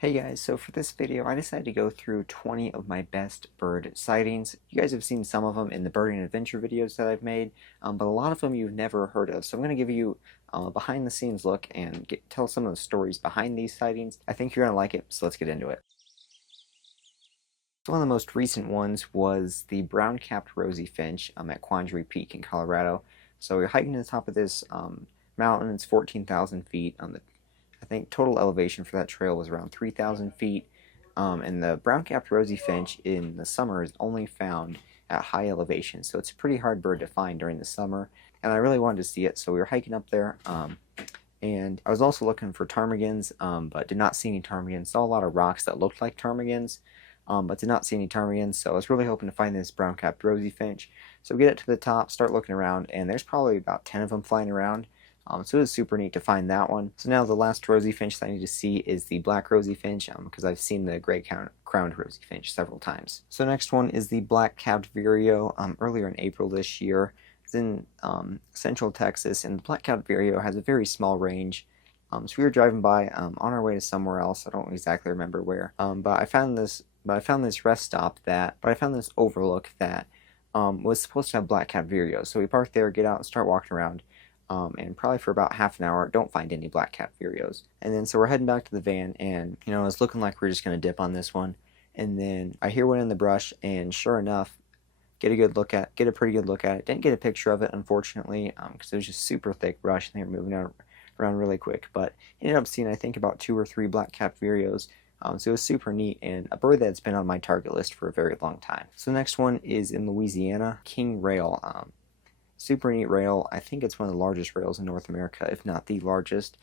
Hey guys, so for this video I decided to go through 20 of my best bird sightings. You guys have seen some of them in the birding adventure videos that I've made, but a lot of them you've never heard of. So I'm going to give you a behind the scenes look and tell some of the stories behind these sightings. I think you're going to like it, so let's get into it. So one of the most recent ones was the brown-capped rosy finch at Quandary Peak in Colorado. So we're hiking to the top of this mountain. It's 14,000 feet. I think total elevation for that trail was around 3,000 feet. And the brown-capped rosy finch in the summer is only found at high elevation, so it's a pretty hard bird to find during the summer. And I really wanted to see it, so we were hiking up there. And I was also looking for ptarmigans, but did not see any ptarmigans. Saw a lot of rocks that looked like ptarmigans, but did not see any ptarmigans. So I was really hoping to find this brown-capped rosy finch. So we get it to the top, start looking around, and there's probably about 10 of them flying around. So it was super neat to find that one. So now the last rosy finch that I need to see is the black rosy finch, because I've seen the gray crowned rosy finch several times. So next one is the black-capped vireo. Earlier in April this year. It's in central Texas, and the black-capped vireo has a very small range. So we were driving by on our way to somewhere else. I don't exactly remember where. But I found this rest stop I found this overlook that was supposed to have black-capped vireo. So we parked there, get out, and start walking around. And probably for about half an hour, don't find any black-capped vireos. And then so we're heading back to the van, and it's looking like we're just gonna dip on this one. And then I hear one in the brush, and sure enough, get a pretty good look at it. Didn't get a picture of it, unfortunately, because it was just super thick brush, and they were moving around really quick. But ended up seeing, I think, about 2 or 3 black-capped vireos. So it was super neat, and a bird that's been on my target list for a very long time. So the next one is in Louisiana, king rail. Super neat rail. I think it's one of the largest rails in North America, if not the largest.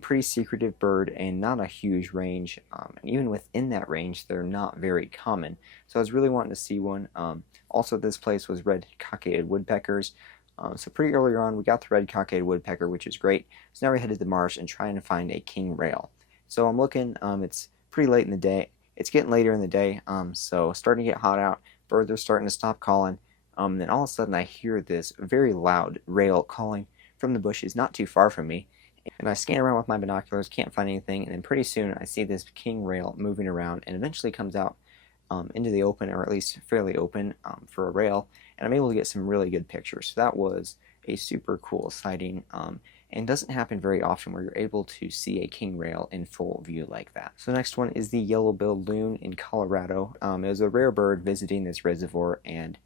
Pretty secretive bird and not a huge range. And even within that range, they're not very common. So I was really wanting to see one. Also, this place was red cockaded woodpeckers. So pretty early on, we got the red cockaded woodpecker, which is great. So now we're headed to the marsh and trying to find a king rail. So I'm looking. It's pretty late in the day. It's getting later in the day. So starting to get hot out. Birds are starting to stop calling. Then all of a sudden I hear this very loud rail calling from the bushes not too far from me. And I scan around with my binoculars, can't find anything, and then pretty soon I see this king rail moving around and eventually comes out into the open, or at least fairly open for a rail, and I'm able to get some really good pictures. So that was a super cool sighting, and doesn't happen very often where you're able to see a king rail in full view like that. So the next one is the yellow-billed loon in Colorado. It was a rare bird visiting this reservoir, and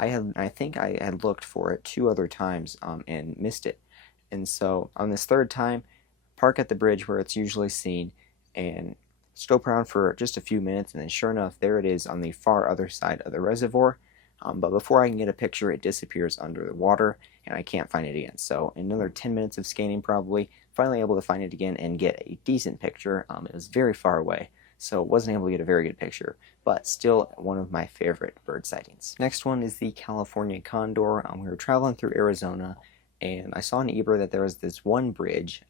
I think I had looked for it 2 other times and missed it. And so on this third time, park at the bridge where it's usually seen and scope around for just a few minutes, and then sure enough, there it is on the far other side of the reservoir. But before I can get a picture, it disappears under the water, and I can't find it again. So another 10 minutes of scanning probably, finally able to find it again and get a decent picture. It was very far away, so wasn't able to get a very good picture, but still one of my favorite bird sightings. Next one is the California condor. We were traveling through Arizona, and I saw in Eber that there was this one bridge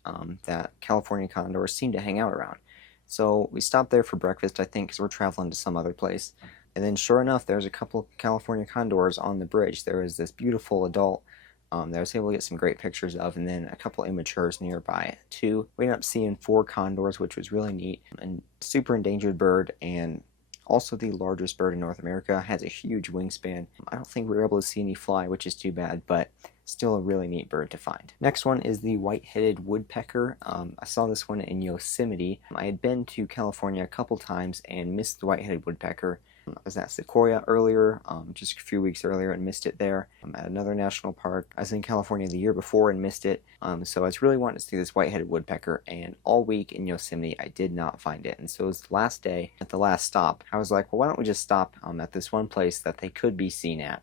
that California condors seem to hang out around. So we stopped there for breakfast, I think, because we're traveling to some other place. And then sure enough, there's a couple California condors on the bridge. There was this beautiful adult that I was able to get some great pictures of, and then a couple immatures nearby too. We ended up seeing 4 condors, which was really neat, and super endangered bird, and also the largest bird in North America. Has a huge wingspan. I don't think we were able to see any fly, which is too bad, but still a really neat bird to find. Next one is the white-headed woodpecker. I saw this one in Yosemite. I had been to California a couple times and missed the white-headed woodpecker. I was at Sequoia earlier, just a few weeks earlier, and missed it there. At another national park. I was in California the year before and missed it. So I was really wanting to see this white-headed woodpecker, and all week in Yosemite I did not find it. And so it was the last day, at the last stop, I was like, well, why don't we just stop at this one place that they could be seen at,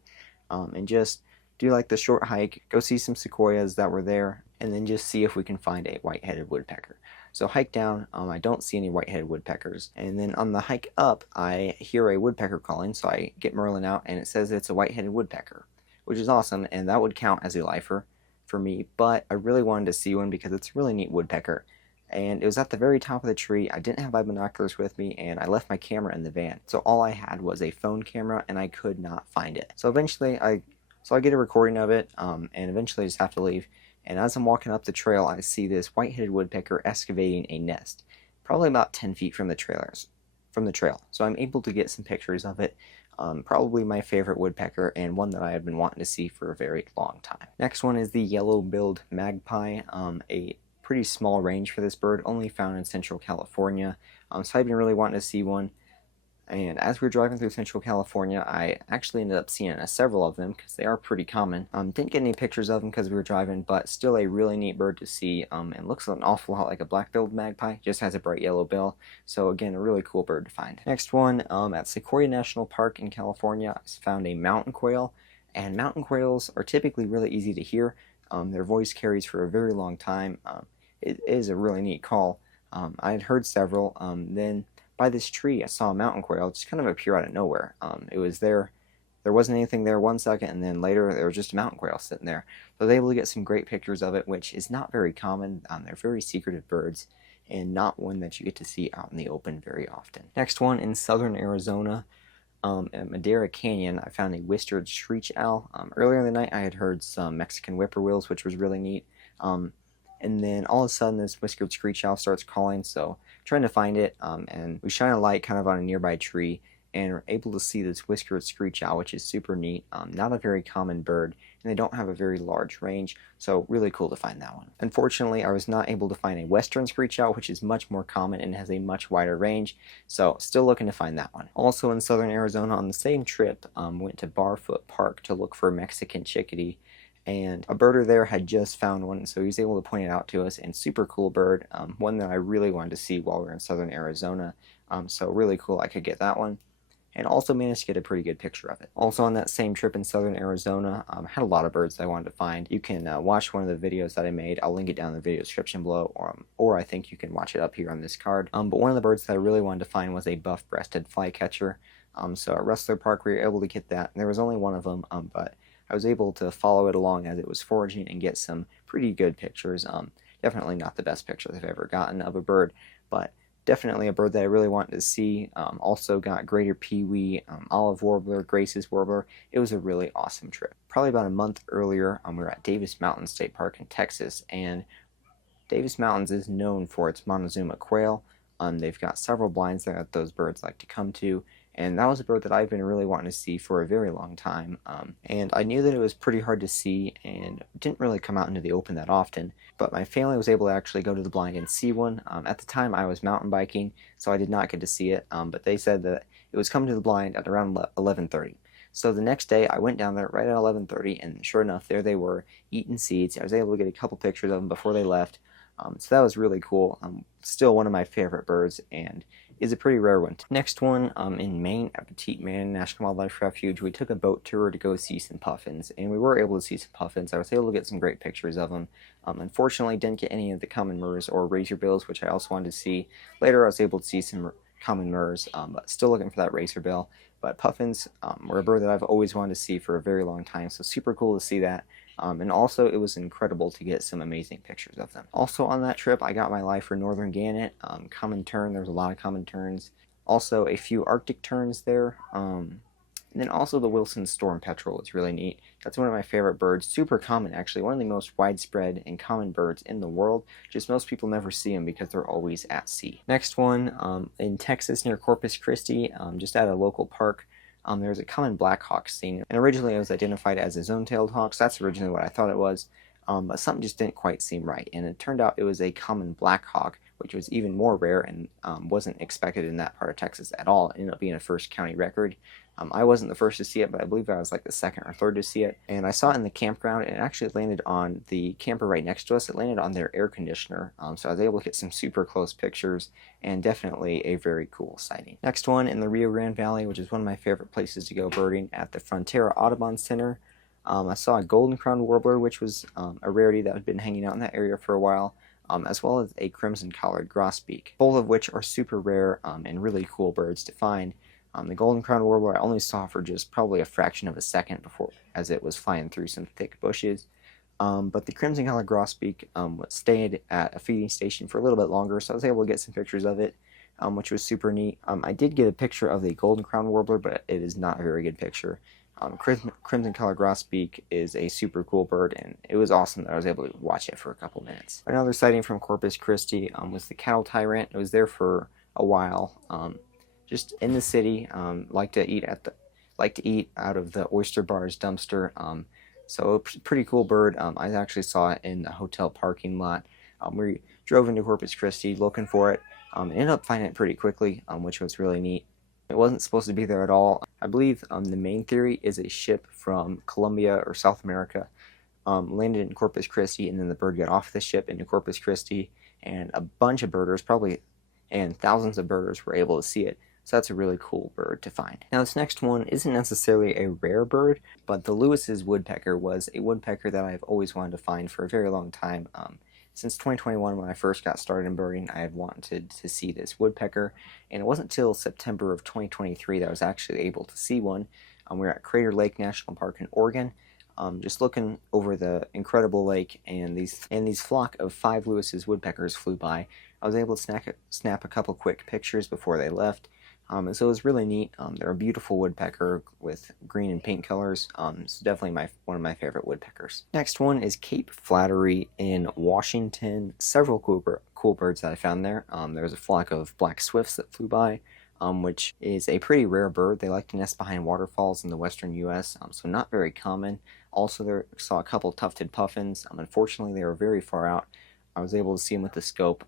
and just do like the short hike, go see some sequoias that were there, and then just see if we can find a white-headed woodpecker. So hike down, I don't see any white-headed woodpeckers, and then on the hike up, I hear a woodpecker calling, so I get Merlin out, and it says it's a white-headed woodpecker, which is awesome, and that would count as a lifer for me, but I really wanted to see one because it's a really neat woodpecker, and it was at the very top of the tree. I didn't have my binoculars with me, and I left my camera in the van, so all I had was a phone camera, and I could not find it. So eventually, I get a recording of it, and eventually I just have to leave. And as I'm walking up the trail, I see this white-headed woodpecker excavating a nest. probably about 10 feet from the trail. So I'm able to get some pictures of it. Probably my favorite woodpecker and one that I have been wanting to see for a very long time. Next one is the yellow-billed magpie, a pretty small range for this bird, only found in Central California. So I've been really wanting to see one. And as we were driving through Central California, I actually ended up seeing several of them because they are pretty common. Didn't get any pictures of them because we were driving, but still a really neat bird to see. And looks an awful lot like a black-billed magpie, just has a bright yellow bill. So again, a really cool bird to find. Next one, at Sequoia National Park in California, I found a mountain quail. And mountain quails are typically really easy to hear. Their voice carries for a very long time. It is a really neat call. I had heard several. Then by this tree, I saw a mountain quail just kind of appear out of nowhere. It was there. There wasn't anything there 1 second, and then later there was just a mountain quail sitting there. So I was able to get some great pictures of it, which is not very common. They're very secretive birds, and not one that you get to see out in the open very often. Next one, in southern Arizona, at Madera Canyon, I found a whiskered screech owl. Earlier in the night, I had heard some Mexican whippoorwills, which was really neat. And then all of a sudden this whiskered screech owl starts calling, so trying to find it, and we shine a light kind of on a nearby tree, and we're able to see this whiskered screech owl, which is super neat. Not a very common bird, and they don't have a very large range, so really cool to find that one. Unfortunately, I was not able to find a western screech owl, which is much more common and has a much wider range, so still looking to find that one. Also in southern Arizona on the same trip, went to Barfoot Park to look for Mexican chickadee. And a birder there had just found one, so he was able to point it out to us, and super cool bird, one that I really wanted to see while we were in southern Arizona, so really cool I could get that one, and also managed to get a pretty good picture of it. Also on that same trip in southern Arizona, I had a lot of birds that I wanted to find. You can watch one of the videos that I made. I'll link it down in the video description below, or I think you can watch it up here on this card. But one of the birds that I really wanted to find was a buff-breasted flycatcher. So at Rustler Park we were able to get that. There was only one of them, but I was able to follow it along as it was foraging and get some pretty good pictures. Definitely not the best pictures I've ever gotten of a bird, but definitely a bird that I really wanted to see. Also got greater peewee, olive warbler, Grace's warbler. It was a really awesome trip. Probably about a month earlier, we were at Davis Mountain State Park in Texas, and Davis Mountains is known for its Montezuma quail. They've got several blinds there that those birds like to come to, and that was a bird that I've been really wanting to see for a very long time. And I knew that it was pretty hard to see and didn't really come out into the open that often, but my family was able to actually go to the blind and see one. At the time I was mountain biking, so I did not get to see it, but they said that it was coming to the blind at around 11:30. So the next day I went down there right at 11:30, and sure enough, there they were, eating seeds. I was able to get a couple pictures of them before they left. So that was really cool. Still one of my favorite birds, and is a pretty rare one. Next one, in Maine at Petite Mann National Wildlife Refuge, we took a boat tour to go see some puffins, and we were able to see some puffins. I was able to get some great pictures of them. Unfortunately, didn't get any of the common murres or razorbills, which I also wanted to see. Later, I was able to see some common murres, but still looking for that razorbill. But puffins were a bird that I've always wanted to see for a very long time, so super cool to see that. And also, it was incredible to get some amazing pictures of them. Also on that trip, I got my eye for northern gannet, common tern. There's a lot of common terns. Also, a few Arctic terns there. And then also the Wilson storm petrel is really neat. That's one of my favorite birds. Super common, actually. One of the most widespread and common birds in the world. Just most people never see them because they're always at sea. Next one, in Texas near Corpus Christi, just at a local park. There's a common black hawk seen, and originally it was identified as a zone-tailed hawk, so that's originally what I thought it was, but something just didn't quite seem right, and it turned out it was a common black hawk, which was even more rare and wasn't expected in that part of Texas at all. It ended up being a first county record. I wasn't the first to see it, but I believe I was like the second or third to see it, and I saw it in the campground, and it actually landed on the camper right next to us. It landed on their air conditioner, so I was able to get some super close pictures, and definitely a very cool sighting. Next one, in the Rio Grande Valley, which is one of my favorite places to go birding, at the Frontera Audubon Center. I saw a golden crowned warbler, which was a rarity that had been hanging out in that area for a while, as well as a crimson collared grosbeak, both of which are super rare and really cool birds to find. The golden crowned warbler I only saw for just probably a fraction of a second before, as it was flying through some thick bushes. But the crimson collared grosbeak stayed at a feeding station for a little bit longer, so I was able to get some pictures of it, which was super neat. I did get a picture of the golden crowned warbler, but it is not a very good picture. Crimson color grosbeak is a super cool bird, and it was awesome that I was able to watch it for a couple minutes. Another sighting from Corpus Christi was the cattle tyrant. It was there for a while, just in the city. Like to eat out of the oyster bar's dumpster. So a pretty cool bird. I actually saw it in the hotel parking lot. We drove into Corpus Christi looking for it. Ended up finding it pretty quickly, which was really neat. It wasn't supposed to be there at all. I believe the main theory is a ship from Colombia or South America landed in Corpus Christi, and then the bird got off the ship into Corpus Christi, and a bunch of birders, probably, and thousands of birders were able to see it. So that's a really cool bird to find. Now this next one isn't necessarily a rare bird, but the Lewis's woodpecker was a woodpecker that I've always wanted to find for a very long time. Since 2021, when I first got started in birding, I had wanted to see this woodpecker, and it wasn't until September of 2023 that I was actually able to see one. We were at Crater Lake National Park in Oregon, just looking over the incredible lake, and these flock of 5 Lewis's woodpeckers flew by. I was able to snap a couple quick pictures before they left. And so it was really neat. They're a beautiful woodpecker with green and pink colors. It's definitely one of my favorite woodpeckers. Next one is Cape Flattery in Washington. Several cool birds that I found there. There was a flock of black swifts that flew by, which is a pretty rare bird. They like to nest behind waterfalls in the western U.S., so not very common. Also, there saw a couple tufted puffins. Unfortunately, they were very far out. I was able to see them with the scope.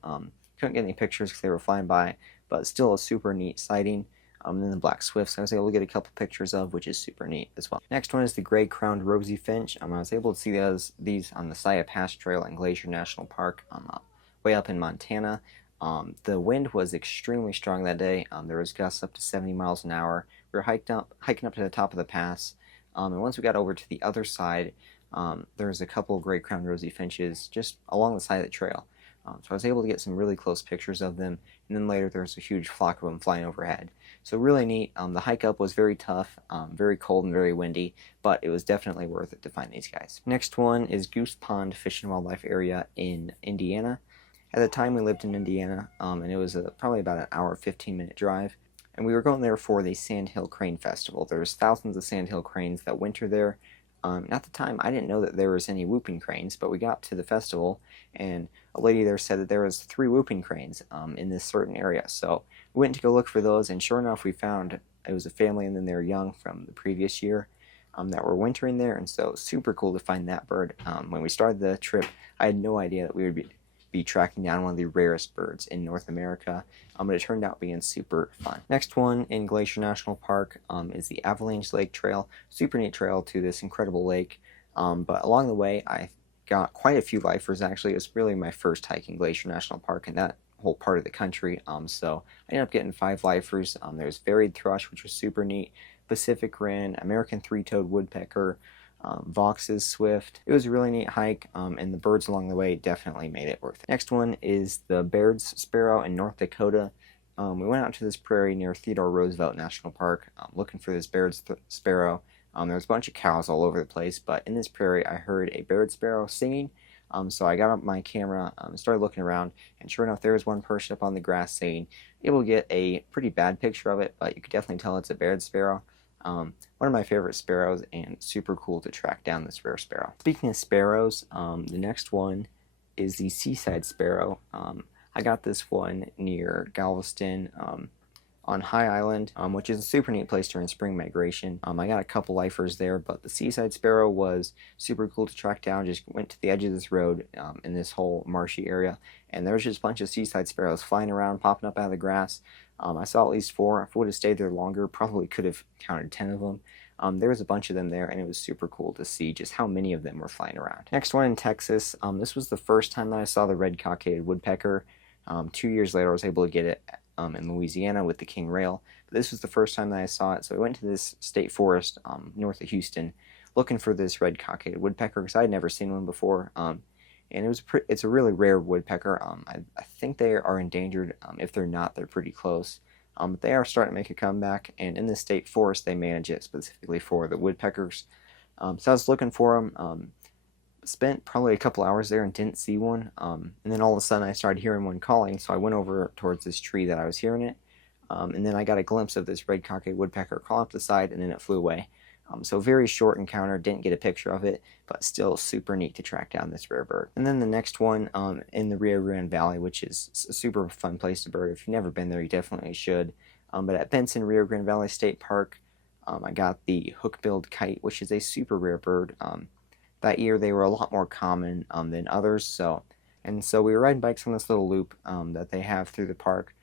Couldn't get any pictures because they were flying by, but still a super neat sighting. And then the black swifts I was able to get a couple pictures of, which is super neat as well. Next one is the gray-crowned rosy finch. I was able to see these on the Saya Pass Trail in Glacier National Park, way up in Montana. The wind was extremely strong that day. There was gusts up to 70 miles an hour. We were hiking up to the top of the pass, and once we got over to the other side, there was a couple gray-crowned rosy finches just along the side of the trail. So I was able to get some really close pictures of them, and then later there was a huge flock of them flying overhead. So really neat. The hike up was very tough, very cold and very windy, but it was definitely worth it to find these guys. Next one is Goose Pond Fish and Wildlife Area in Indiana. At the time we lived in Indiana, and it was probably about an hour, 15-minute drive, and we were going there for the Sandhill Crane Festival. There's thousands of sandhill cranes that winter there. At the time, I didn't know that there was any whooping cranes, but we got to the festival, and a lady there said that there was 3 whooping cranes in this certain area. So we went to go look for those, and sure enough, we found it was a family, and then they were young from the previous year that were wintering there, and so super cool to find that bird. When we started the trip, I had no idea that we would be tracking down one of the rarest birds in North America, but it turned out being super fun. Next one in Glacier National Park is the Avalanche Lake Trail. Super neat trail to this incredible lake, but along the way I got quite a few lifers. Actually, it was really my first hike in Glacier National Park in that whole part of the country, so I ended up getting 5 lifers. There's varied thrush, which was super neat, Pacific wren, American three-toed woodpecker, Vox's swift. It was a really neat hike, and the birds along the way definitely made it worth it. Next one is the Baird's sparrow in North Dakota. We went out to this prairie near Theodore Roosevelt National Park looking for this Baird's sparrow. There was a bunch of cows all over the place, but in this prairie I heard a Baird sparrow singing. So I got up my camera and started looking around, and sure enough there was one perched up on the grass singing. Able to get a pretty bad picture of it, but you could definitely tell it's a Baird sparrow. One of my favorite sparrows, and super cool to track down this rare sparrow. Speaking of sparrows, the next one is the seaside sparrow. I got this one near Galveston on High Island, which is a super neat place during spring migration. I got a couple lifers there, but the seaside sparrow was super cool to track down. Just went to the edge of this road in this whole marshy area, and there was just a bunch of seaside sparrows flying around, popping up out of the grass. I saw at least 4. If I would have stayed there longer, probably could have counted 10 of them. There was a bunch of them there, and it was super cool to see just how many of them were flying around. Next one in Texas. This was the first time that I saw the red-cockaded woodpecker. 2 years later, I was able to get it in Louisiana with the king rail. But this was the first time that I saw it, so I went to this state forest north of Houston looking for this red-cockaded woodpecker because I had never seen one before. And it's a really rare woodpecker. I think they are endangered. If they're not, they're pretty close. But they are starting to make a comeback, and in the state forest, they manage it specifically for the woodpeckers. So I was looking for them. Spent probably a couple hours there and didn't see one. And then all of a sudden, I started hearing one calling, so I went over towards this tree that I was hearing it. And then I got a glimpse of this red-cockaded woodpecker crawl up the side, and then it flew away. So very short encounter, didn't get a picture of it, but still super neat to track down this rare bird. And then the next one in the Rio Grande Valley, which is a super fun place to bird. If you've never been there, you definitely should. But at Benson Rio Grande Valley State Park, I got the hook-billed kite, which is a super rare bird. That year they were a lot more common than others. So we were riding bikes on this little loop that they have through the park,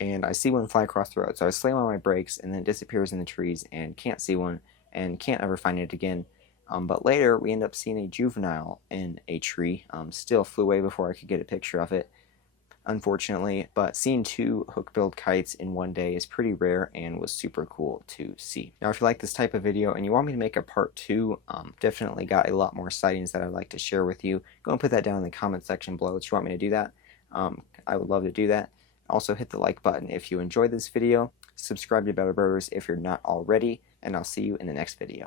and I see one fly across the road. So I slam on my brakes, and then it disappears in the trees, and can't see one, and can't ever find it again. But later we end up seeing a juvenile in a tree. Still flew away before I could get a picture of it, unfortunately. But seeing two hook-billed kites in one day is pretty rare and was super cool to see. Now, if you like this type of video and you want me to make a part 2, definitely got a lot more sightings that I'd like to share with you. Go and put that down in the comment section below if you want me to do that. I would love to do that. Also, hit the like button if you enjoyed this video. Subscribe to Better Birders if you're not already, and I'll see you in the next video.